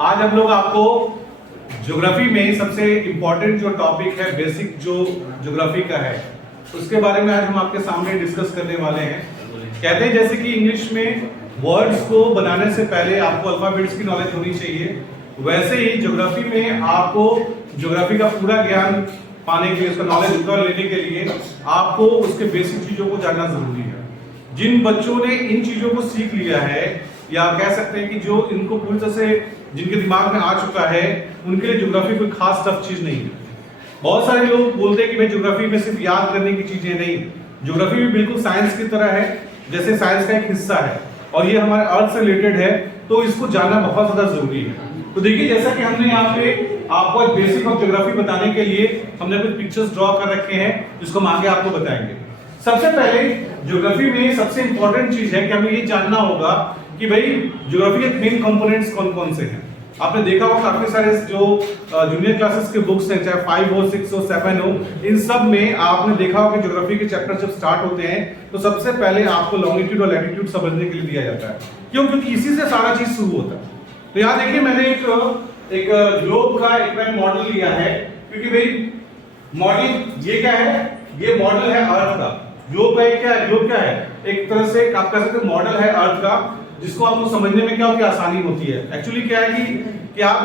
आज हम लोग आपको ज्योग्राफी में सबसे इम्पोर्टेंट जो टॉपिक है, बेसिक जो ज्योग्राफी का है, उसके बारे में आज हम आपके सामने डिस्कस करने वाले हैं। कहते हैं जैसे कि इंग्लिश में वर्ड्स को बनाने से पहले आपको अल्फाबेट्स की नॉलेज होनी चाहिए, वैसे ही ज्योग्राफी में आपको ज्योग्राफी का पूरा ज्ञान पाने के लिए, उसका नॉलेज पूरा लेने के लिए आपको उसके बेसिक चीजों को जानना जरूरी है। जिन बच्चों ने इन चीजों को सीख लिया है, या कह सकते हैं कि जो इनको पूरी तरह से जिनके दिमाग में आ चुका है, उनके लिए ज्योग्राफी कोई खास टफ चीज नहीं है। बहुत सारे लोग बोलते हैं कि भाई ज्योग्राफी में सिर्फ याद करने की चीजें नहीं, ज्योग्राफी भी बिल्कुल साइंस की तरह है, जैसे साइंस का एक हिस्सा है और ये हमारे अर्थ से रिलेटेड है, तो इसको जानना बहुत ज्यादा जरूरी है। तो देखिए, जैसा कि हमने यहाँ पे आपको एक बेसिक ऑफ ज्योग्राफी बताने के लिए हमने कुछ पिक्चर्स ड्रॉ कर रखे हैं, जिसको हम आगे आपको बताएंगे। सबसे पहले ज्योग्राफी में सबसे इंपॉर्टेंट चीज है कि हमें ये जानना होगा कि भाई ज्योग्राफी के मेन कंपोनेंट्स कौन कौन से हैं। आपने देखा होगा काफी सारे जो जूनियर क्लासेस के बुक्स हैं, चाहे 5 हो, 6 हो, 7 हो, इन सब में आपने देखा होगा कि ज्योग्राफी के चैप्टर जब स्टार्ट होते हैं तो सबसे पहले आपको लॉन्गिट्यूड और लैटिट्यूड समझने के लिए दिया जाता है। क्यों? क्योंकि इसी से सारा चीज शुरू होता है। तो यहाँ देखिए, मैंने एक ग्लोब का एक मैंने मॉडल लिया है, क्योंकि भाई मॉडल ये क्या है, ये मॉडल है अर्थ का। ग्लोब का क्या है? ग्लोब क्या है? एक तरह से आप कह सकते हैं मॉडल है अर्थ का, जिसको आपको समझने में क्या होती है, आसानी होती है। एक्चुअली क्या है कि आप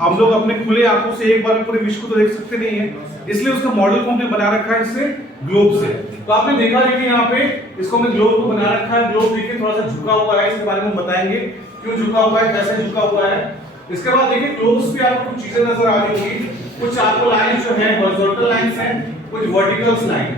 हम लोग अपने खुले आंखों से एक बार पूरे विश्व को तो देख सकते नहीं है, इसलिए उसका मॉडल को हमने बना रखा है इससे, ग्लोब से। तो आपने देखा है कि यहाँ पे इसको हमने ग्लोब को बना रखा है। ग्लोब देखिए थोड़ा सा झुका हुआ है, इसके बारे में बताएंगे क्यों झुका हुआ है, कैसे झुका हुआ है। इसके बाद देखिए ग्लोब्स पे आपको कुछ चीजें नजर आ रही होंगी, कुछ आपको लाइन जो है हॉरिजॉन्टल लाइंस हैं, कुछ वर्टिकल लाइन।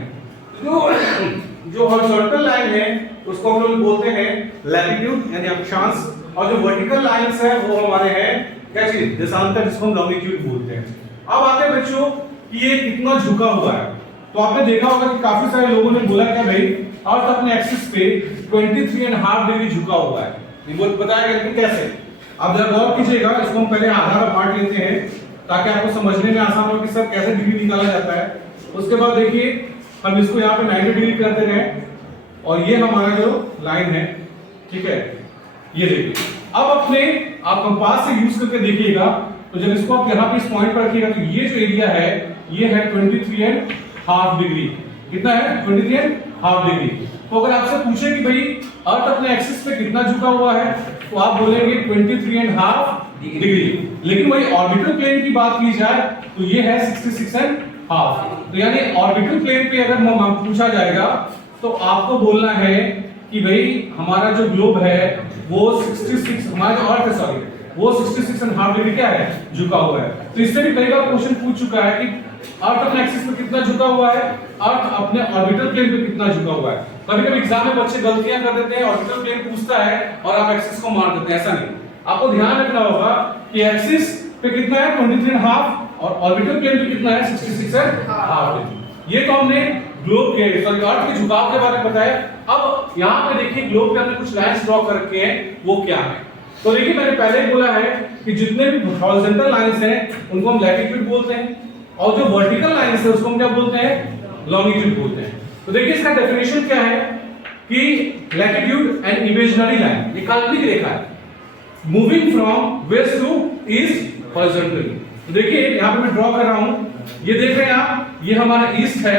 जो हॉरिजॉन्टल लाइन है उसको हम लोग बोलते हैं लैटिट्यूड यानी अक्षांश, और जो वर्टिकल लाइंस है वो हमारे हैं क्या चीज, देशांतर, जिसको हम लॉन्गिट्यूड बोलते हैं। अब आते हैं बच्चों कि ये कितना झुका हुआ है। तो आपने देखा होगा कि काफी सारे लोगों ने बोला क्या भाई अर्थ अपने एक्सिस पे 23.5 डिग्री झुका हुआ है। वो बताया गया, लेकिन कैसे? अब जरा गौर कीजिएगा, इसको हम पहले आधा का पार्ट लेते हैं ताकि आपको समझने में आसान हो कि सर कैसे डिग्री निकाला जाता है। उसके बाद देखिए हम इसको यहाँ पे 90 डिग्री कर दे रहे हैं, और ये हमारा जो लाइन है, ठीक है, ये देखिए। अब अपने आप कंपास से यूज करके देखिएगा, तो जब इसको आप यहाँ पे इस पॉइंट पर रखिएगा तो ये जो एरिया है ये है 23.5 डिग्री। कितना है? 23.5 डिग्री। तो अगर आपसे पूछे कि भाई अर्थ अपने एक्सिस पे कितना झुका हुआ है, तो आप बोलेंगे 23.5 डिग्री। लेकिन वही ऑर्बिटल प्लेन की बात की जाए तो ये है 66.5। तो यानी ऑर्बिटल प्लेन पे अगर पूछा जाएगा तो आपको बोलना है कि भाई हमारा जो ग्लोब है वो 66, हमारा जो अर्थ है सॉरी, वो 66.5 डिग्री क्या है, झुका हुआ है। तो इससे भी कई बार क्वेश्चन पूछ चुका है कि अर्थ अपने एक्सिस पे कितना झुका हुआ है, अर्थ अपने ऑर्बिटल प्लेन पे कितना झुका हुआ है। कभी-कभी एग्जाम में बच्चे गलतियां कर देते हैं, ऑर्बिटल प्लेन पूछता है और आप एक्सिस को मार देते हैं। ऐसा नहीं, आपको ध्यान रखना होगा कि एक्सिस पे कितना है 23.5 और ऑर्बिटल प्लेन पे कितना है 66.5 डिग्री। ये तो हमने ग्लोब के सॉरी अर्थ के झुकाव के बारे में बताया। अब यहाँ पे देखिए ग्लोब पे हमने कुछ लाइंस ड्रॉ कर रखे हैं, वो क्या है? तो देखिए मैंने पहले ही बोला है कि जितने भी हॉरिजॉन्टल लाइंस हैं उनको हम लैटिट्यूड बोलते हैं, और जो वर्टिकल लाइंस है उसको हम क्या बोलते हैं, लॉन्गिट्यूड बोलते हैं। तो देखिए इसका डेफिनेशन क्या है कि लैटिट्यूड एंड इमेजिनरी लाइन, ये काल्पनिक रेखा है, moving from west to east horizontally. तो देखिए यहाँ पे मैं ड्रॉ कर रहा हूं, ये देख रहे हैं आप, ये हमारा ईस्ट है,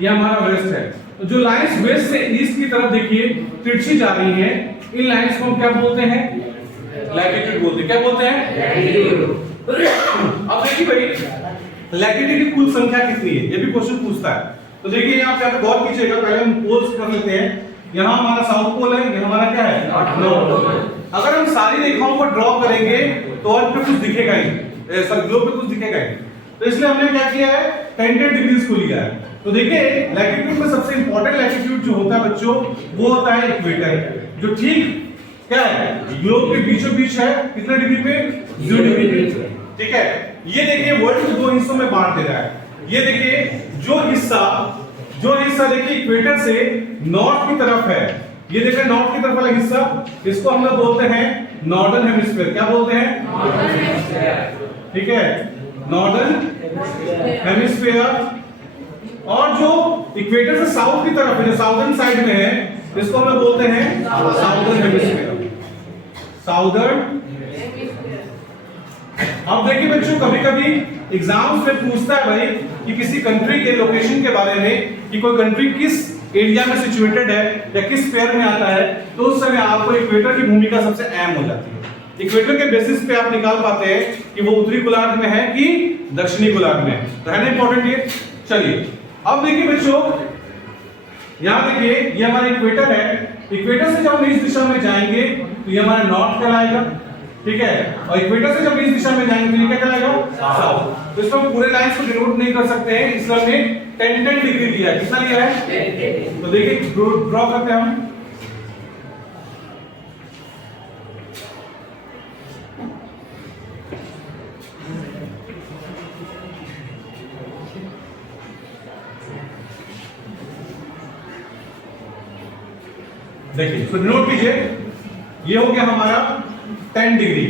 ये हमारा वेस्ट है। तो जो लाइंस वेस्ट से ईस्ट की तरफ देखिए तिरछी जा रही हैं, इन लाइंस को हम क्या बोलते हैं, लैटिट्यूड बोलते हैं। क्या बोलते हैं? लैटिट्यूड। अब देखिए भाई लैटिट्यूड की कुल संख्या कितनी है, ये भी क्वेश्चन पूछता है। तो देखिए यहाँ पे गौर कीजिएगा, पहले हम पोल्स कर लेते हैं। यहाँ हमारा साउथ पोल है, यहाँ हमारा क्या है, नॉर्थ पोल। अगर हम सारी रेखाओं को ड्रॉ करेंगे तो अर्थ पे कुछ दिखेगा ही, ग्लोब पे कुछ दिखेगा ही। तो इसलिए हमने क्या किया है, 10 डिग्रीज को लिया है। तो देखिए लैटिट्यूड में सबसे इंपॉर्टेंट लैटिट्यूड जो होता है बच्चों, वो होता है इक्वेटर, जो ठीक क्या है, ग्लोब के बीचों बीच है। कितने डिग्री पे? 0 डिग्री पे, ठीक है। ये देखिए वर्ल्ड को दो हिस्सों में बांट दे रहा है। ये देखिए जो हिस्सा देखिए इक्वेटर से नॉर्थ की तरफ है, ये देखिए नॉर्थ की तरफ वाला हिस्सा, इसको हम लोग बोलते हैं नॉर्दर्न हेमिस्फीयर। क्या बोलते हैं? नॉर्दर्न हेमिस्फीयर, ठीक है, नॉर्दर्न हेमिस्फीयर। और जो इक्वेटर से साउथ की तरफ है, जो साउदर्न साइड में है, इसको हम लोग बोलते हैं साउदर्न हेमिस्फीयर। साउदर्न अब देखिए बच्चों, कभी कभी एग्जाम्स में पूछता है भाई कि किसी कंट्री के लोकेशन के बारे में, कि कोई कंट्री किस एरिया में सिचुएटेड है या किस पेयर में आता है, तो उस समय आपको इक्वेटर की भूमिका सबसे अहम हो जाती है। इक्वेटर के बेसिस पे आप निकाल पाते हैं कि वो उत्तरी गोलार्ध में है कि दक्षिणी गोलार्ध में, तो है ना इंपॉर्टेंट ये। चलिए अब देखिए बच्चों, यहां देखिए ये हमारा इक्वेटर है। इक्वेटर से जब हम इस दिशा में जाएंगे तो ये हमारा नॉर्थ कहलाएगा, ठीक है, और इक्वेटर से जब इस दिशा में जाएंगे तो ये क्या कहलाएगा, साउथ। तो इसमें हम पूरे लाइंस को डिनोट नहीं कर सकते हैं, इसलिए हमने 10 डिग्री लिया है। कितना लिया है? तो देखिए ड्रॉ करते हैं हम। देखिए इसको नोट कीजिए, ये हो गया हमारा 10 डिग्री।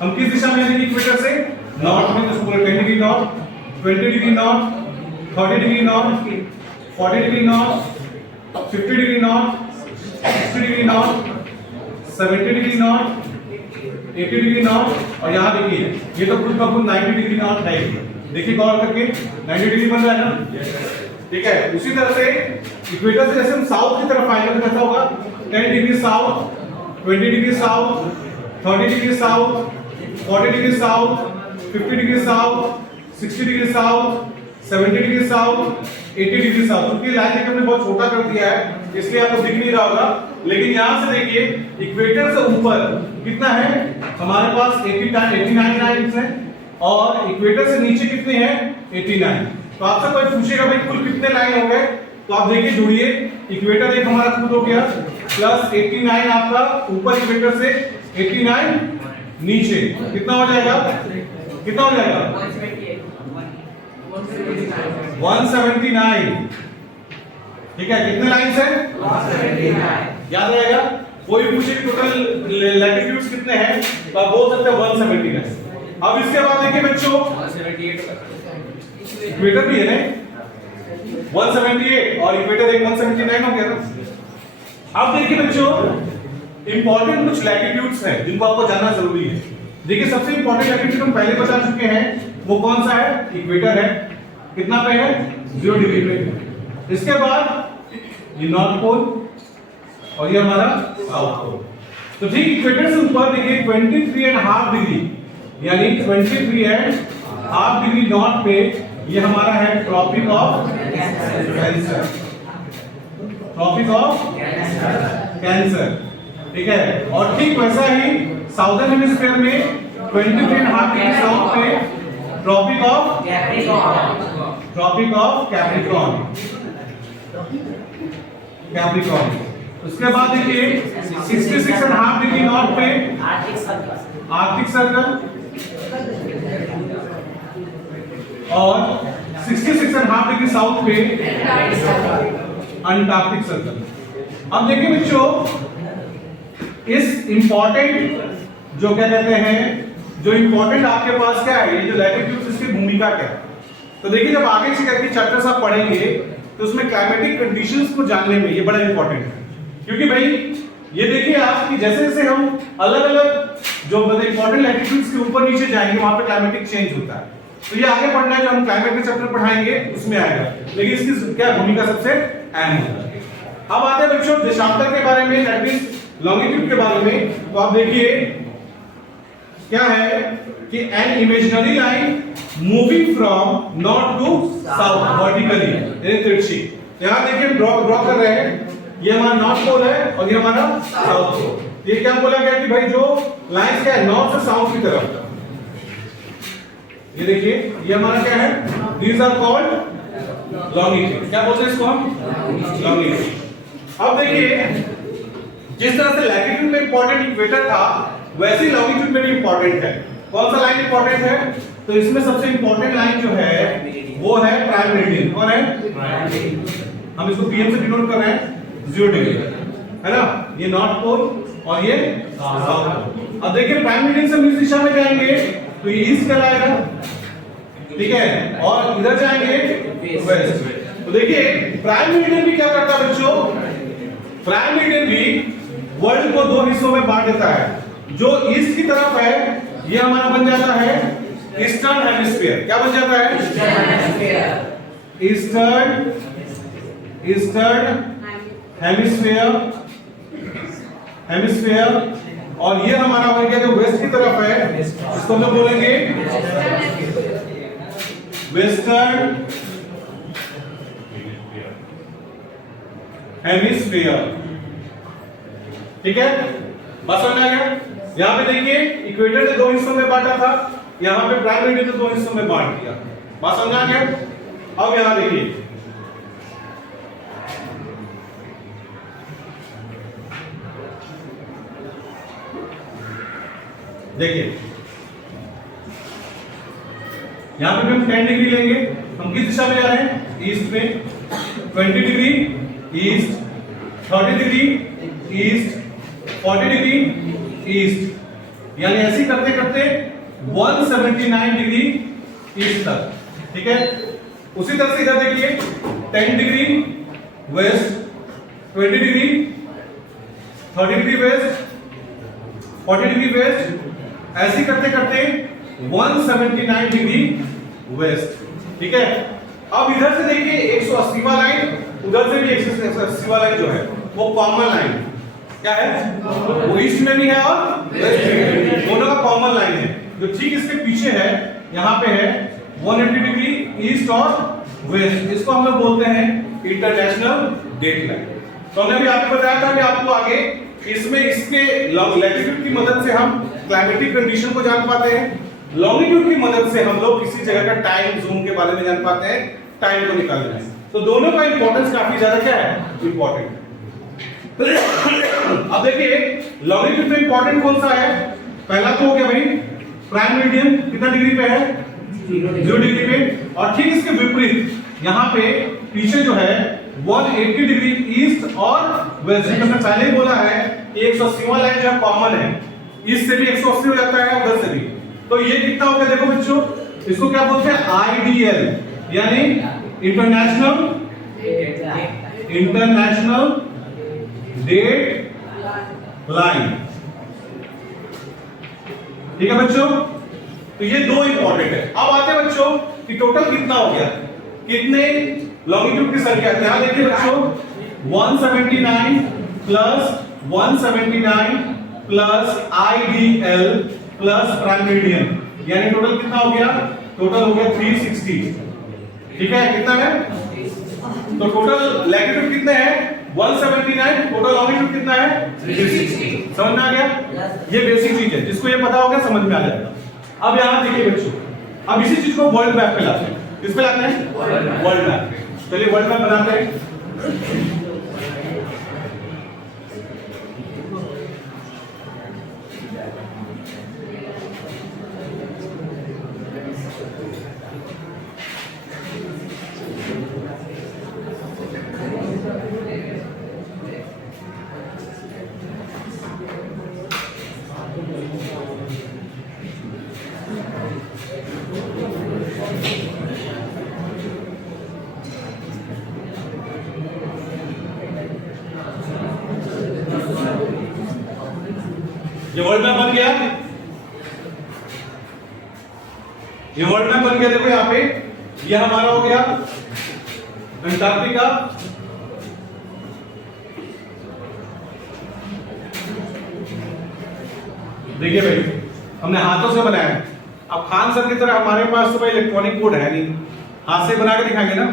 हम किस दिशा में जाएंगे इक्वेटर से? नॉर्थ में, तो पूरा 10 degree north, 20 degree north, 30 degree north, 40 degree north, 50 degree north, 60 degree north, 70 degree north, 80 degree north, और यहाँ देखिए ये तो खुद का खुद 90 डिग्री नॉर्थ है। देखिए गौर करके 90 डिग्री बन रहा है ना, ठीक है। उसी तरह से इक्वेटर से जैसे हम साउथ की तरफ आएंगे तो कैसा होगा? 10 degree south, 20 degree south, 30 degree south, 40 degree south, 50 degree south, 60 degree south, 70 degree south, 80 degree south. क्योंकि लाइन देखिए हमने बहुत छोटा कर दिया है इसलिए आपको दिख नहीं रहा होगा, लेकिन यहां से देखिए इक्वेटर से ऊपर कितना है हमारे पास? 89 लाइंस है, और इक्वेटर से नीचे कितने हैं? 89। तो आपसे कोई पूछेगा भाई कुल कितने लाइन हो गए, तो आप देखिए जुड़िए, इक्वेटर एक हमारा खुद हो गया प्लस 89 आपका ऊपर इक्वेटर से 89 नीचे, कितना हो जाएगा? कितना हो जाएगा? 179। ठीक है, कितने लाइंस है? 179। याद रहेगा, कोई पूछे टोटल लैटिट्यूड्स कितने हैं तो आप बोल सकते हैं 179। अब इसके बाद देखिए बच्चों, इक्वेटर भी है ना 178 और इक्वेटर एक 179 हो गया ना। अब देखिए बच्चों, इंपॉर्टेंट कुछ लैटिट्यूड्स हैं जिनको आपको जानना जरूरी है। देखिए सबसे इंपॉर्टेंट लैटिट्यूड हम पहले बता चुके हैं, वो कौन सा है? इक्वेटर है। कितना पे है? 0 डिग्री पे। इसके बाद ये नॉर्थ पोल और ये हमारा साउथ पोल। तो ठीक इक्वेटर से ऊपर देखिए 23.5 डिग्री यानी 23.5 डिग्री नॉर्थ पे ये हमारा है tropic of cancer. Tropic of cancer, ठीक है। और ठीक वैसा ही साउदर्न हेमिस्फीयर में 23.5 डिग्री साउथ पे ट्रॉपिक ऑफ कैप्रिकॉर्न। उसके बाद देखिए 66.5 डिग्री नॉर्थ पे आर्कटिक सर्कल और 66.5 डिग्री साउथ पे अंटार्कटिक सर्कल। अब देखिए बच्चों, इस इंपॉर्टेंट जो क्या कहते हैं, जो इंपॉर्टेंट आपके पास क्या है, ये जो लैटिट्यूड्स, इसकी भूमिका क्या है। तो देखिए जब आगे से करके चैप्टर्स आप पढ़ेंगे तो उसमें क्लाइमेटिक कंडीशंस को जानने में ये बड़ा इंपॉर्टेंट है। क्योंकि भाई ये देखिए आप कि जैसे जैसे हम अलग अलग जो मतलब इंपॉर्टेंट लैटिट्यूड्स के ऊपर नीचे जाएंगे वहां पे क्लाइमेटिक चेंज होता है। तो ये आगे पढ़ना है, जो हम क्लाइमेट के चैप्टर पढ़ाएंगे उसमें आएगा, लेकिन इसकी क्या भूमिका सबसे अहम है। अब आते हैं बच्चों देशांतर के बारे में, दैट मींस लॉन्गिट्यूड के बारे में। तो आप देखिए क्या है कि an imaginary line moving from north to south vertically, यानी तिरछी। यहां देखिए ड्रॉ कर रहे हैं, ये हमारा नॉर्थ पोल है और ये हमारा साउथ पोल। ये क्या बोला गया कि भाई जो लाइंस क्या है नॉर्थ से साउथ की तरफ, ये देखिए ये हमारा क्या है, दीज आर कॉल्ड लॉन्गिट्यूड। क्या बोलते हैं इसको हम? लॉन्गिट्यूड। अब देखिए जिस तरह से लैटिट्यूड में इंपॉर्टेंट इक्वेटर था, वैसे ही लॉन्गिट्यूड में भी इंपॉर्टेंट है। कौन सा लाइन इंपॉर्टेंट है? तो इसमें सबसे इंपॉर्टेंट लाइन जो है वो है प्राइम मेरिडियन। कौन है? हम इसको पीएम से डिनोट कर रहे हैं 0 डिग्री, है ना। ये नॉर्थ पोल और ये साउथ पोल। अब देखिए प्राइम मेरिडियन से हम इस दिशा में जाएंगे तो ये ईस्ट कहलाएगा, ठीक है, और इधर जाएंगे वेस्ट। तो देखिए प्राइम मेरिडियन भी क्या करता है बच्चों? प्राइम मेरिडियन भी वर्ल्ड को 2 हिस्सों में बांट देता है। जो ईस्ट की तरफ है ये हमारा बन जाता है ईस्टर्न हेमिस्फीयर। क्या बन जाता है? Eastern hemisphere. और ये हमारा हो गया जो वेस्ट की तरफ है, इसको हम लोग बोलेंगे वेस्टर्न हेमिस्फीयर। ठीक है, बात समझ आ गया? यहां पे देखिए इक्वेटर ने दो हिस्सों में बांटा था, यहां पे प्राइम मेरिडियन ने दो हिस्सों में बांट दिया। बात समझ आ गया? अब यहां देखिए यहां पे हम 10 डिग्री लेंगे। हम किस दिशा में जा रहे हैं? ईस्ट में। 20 degree east, 30 degree east, 40 degree east, यानी ऐसे करते करते 179 डिग्री ईस्ट तक। ठीक है, उसी तरह से इधर देखिए 10 degree west, 20 degree, 30 degree west, 40 degree west, ऐसे करते करते 179 डिग्री वेस्ट। ठीक है, अब इधर से देखिए 180 वाला लाइन, उधर से भी 180 वाला लाइन जो है वो कॉमन लाइन क्या है? वो ईस्ट में भी है और वेस्ट में भी, दोनों का कॉमन लाइन है जो ठीक इसके पीछे है। यहाँ पे है 180 डिग्री ईस्ट और वेस्ट, इसको हम लोग बोलते हैं इंटरनेशनल डेट लाइन। तो हमने भी आपको बताया था कि आपको आगे इसमें इसके लैटिट्यूड की मदद से हम क्लाइमेटिक कंडीशन को जान पाते हैं, लॉन्गिट्यूड की मदद से हम लोग किसी जगह का टाइम जोन के बारे में जान पाते हैं, टाइम को निकालना है। तो दोनों का इंपॉर्टेंस काफी ज्यादा क्या है? इंपॉर्टेंट। अब देखिए लॉन्गिट्यूड में इंपॉर्टेंट कौन सा है? पहला तो हो गया भाई प्राइम मेरिडियन कितना डिग्री पे है? 0 डिग्री पे। और ठीक इसके विपरीत यहाँ पे पीछे जो है 180 डिग्री ईस्ट और वेस्ट। मैंने पहले ही बोला है 180 वाला लाइन जो है कॉमन है, ईस्ट से भी 180 हो जाता है, उधर से भी। तो ये कितना हो गया देखो बच्चों, इसको क्या बोलते हैं? आईडीएल, यानी इंटरनेशनल डेट लाइन। ठीक है बच्चों, तो ये दो इंपॉर्टेंट है। अब आते हैं बच्चों कि टोटल कितना हो गया, कितने लॉन्गिट्यूड की संख्या। यहां देखिए बच्चों 179 plus 179 plus IDL plus prime meridian, यानी टोटल कितना हो गया? टोटल हो गया 360। ठीक है, कितना है? तो टोटल लैटिट्यूड कितने हैं? 179, टोटल लॉन्गिट्यूड कितना है? 360। समझ में आ गया? ये बेसिक चीज है, जिसको ये पता होगा समझ में आ जाएगा। अब यहां देखिए बच्चों, अब इसी चीज को वर्ल्ड मैप पे लाते हैं। किस पे लाते हैं? World map. चलिए वर्ल्ड मैप बनाते हैं। ये वर्ल्ड मैप बन गया, ये वर्ल्ड मैप बन गया। देखो यहाँ पे ये हमारा हो गया अंटार्कटिका, देखिए भाई हमने हाथों से बनाया है। अब खान सर की तरह हमारे पास तो भाई इलेक्ट्रॉनिक कोड है नहीं, हाथ से बना के दिखाएंगे ना,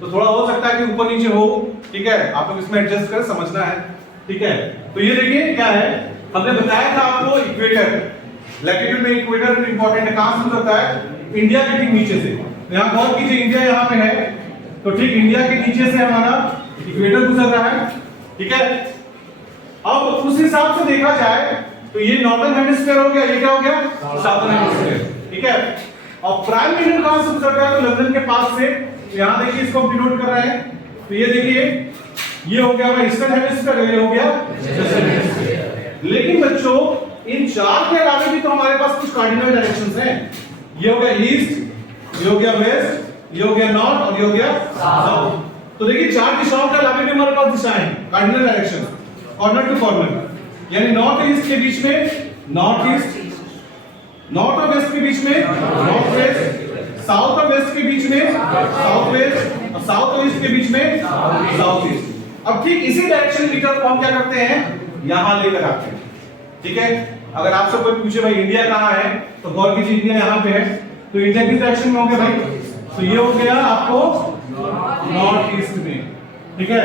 तो थोड़ा हो सकता है कि ऊपर नीचे हो। ठीक है, आप लोग इसमें एडजस्ट कर समझना है। ठीक है, तो ये देखिए क्या है, हमने बताया था आपको इक्वेटर, लैटिट्यूड में इक्वेटर इंपॉर्टेंट है। कहां से गुजरता है? इंडिया के ठीक नीचे से। यहां गौर कीजिए, इंडिया यहां पे है, तो ठीक इंडिया के नीचे से हमारा इक्वेटर गुजर रहा है। ठीक है, अब उस हिसाब से देखा जाए तो ये नॉर्दर्न हेमिस्फीयर हो गया, ये क्या हो गया? Southern hemisphere. ठीक है, और प्राइम मेरिडियन कहां से गुजर रहा है? तो लंदन के पास से। यहां देखिए इसको हम डिनोट कर रहे हैं, तो ये देखिए ये हो गया हमारा ईस्टर्न हेमिस्फीयर, ये हो गया वेस्टर्न हेमिस्फीयर। लेकिन बच्चों इन चार के अलावा भी तो हमारे पास कुछ कार्डिनल डायरेक्शंस हैं। ये हो गया ईस्ट, ये हो गया वेस्ट, ये हो गया नॉर्थ और ये हो गया साउथ। तो देखिए चार दिशाओं के अलावा भी हमारे पास दिशाएं हैं, cardinal direction, corner to corner, यानी नॉर्थ ईस्ट के बीच में नॉर्थ ईस्ट, नॉर्थ और वेस्ट के बीच में नॉर्थ वेस्ट, साउथ और वेस्ट के बीच में साउथ वेस्ट, और साउथ और ईस्ट के बीच में साउथ ईस्ट। अब ठीक इसी डायरेक्शन मीटर को हम क्या करते हैं, यहां लेकर आते हैं। ठीक है, अगर आपसे कोई पूछे भाई इंडिया कहां है, तो गौर कीजिए इंडिया यहां पे है, तो इंडिया किस डायरेक्शन में हो गया भाई, तो ये हो गया आपको नॉर्थ ईस्ट में। ठीक है,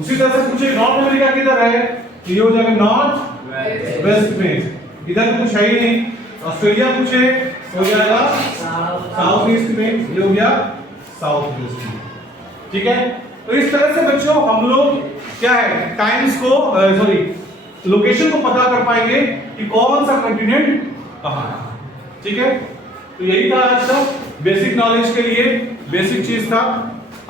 उसी तरह से पूछे नॉर्थ अमेरिका किधर है, तो ये हो जाएगा नॉर्थ वेस्ट में, इधर कुछ है ही नहीं। ऑस्ट्रेलिया पूछे हो जाएगा साउथ ईस्ट में, ये हो गया साउथ वेस्ट में। ठीक है, तो इस तरह से बच्चों हम लोग क्या है टाइम्स को सॉरी लोकेशन को पता कर पाएंगे कि कौन सा कंटिनेंट कहां है। ठीक है, तो यही था आज का बेसिक नॉलेज के लिए, बेसिक चीज था,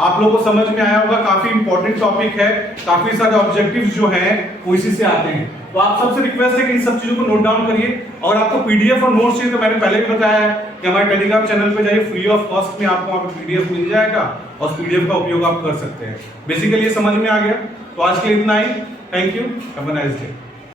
आप लोगों को समझ में आया होगा। काफी इंपॉर्टेंट टॉपिक है, काफी सारे ऑब्जेक्टिव्स जो हैं वो इसी से आते हैं। तो आप सबसे रिक्वेस्ट है कि इन सब चीजों को नोट डाउन करिए, और आपको पीडीएफ और नोट्स चाहिए तो मैंने पहले भी बताया है कि हमारे टेलीग्राम चैनल पे जाइए, फ्री ऑफ कॉस्ट में आपको वहां पे पीडीएफ मिल जाएगा, और उस पीडीएफ का उपयोग आप कर सकते हैं। बेसिकली ये समझ में आ गया, तो आज के लिए इतना ही। Thank you, have a nice day.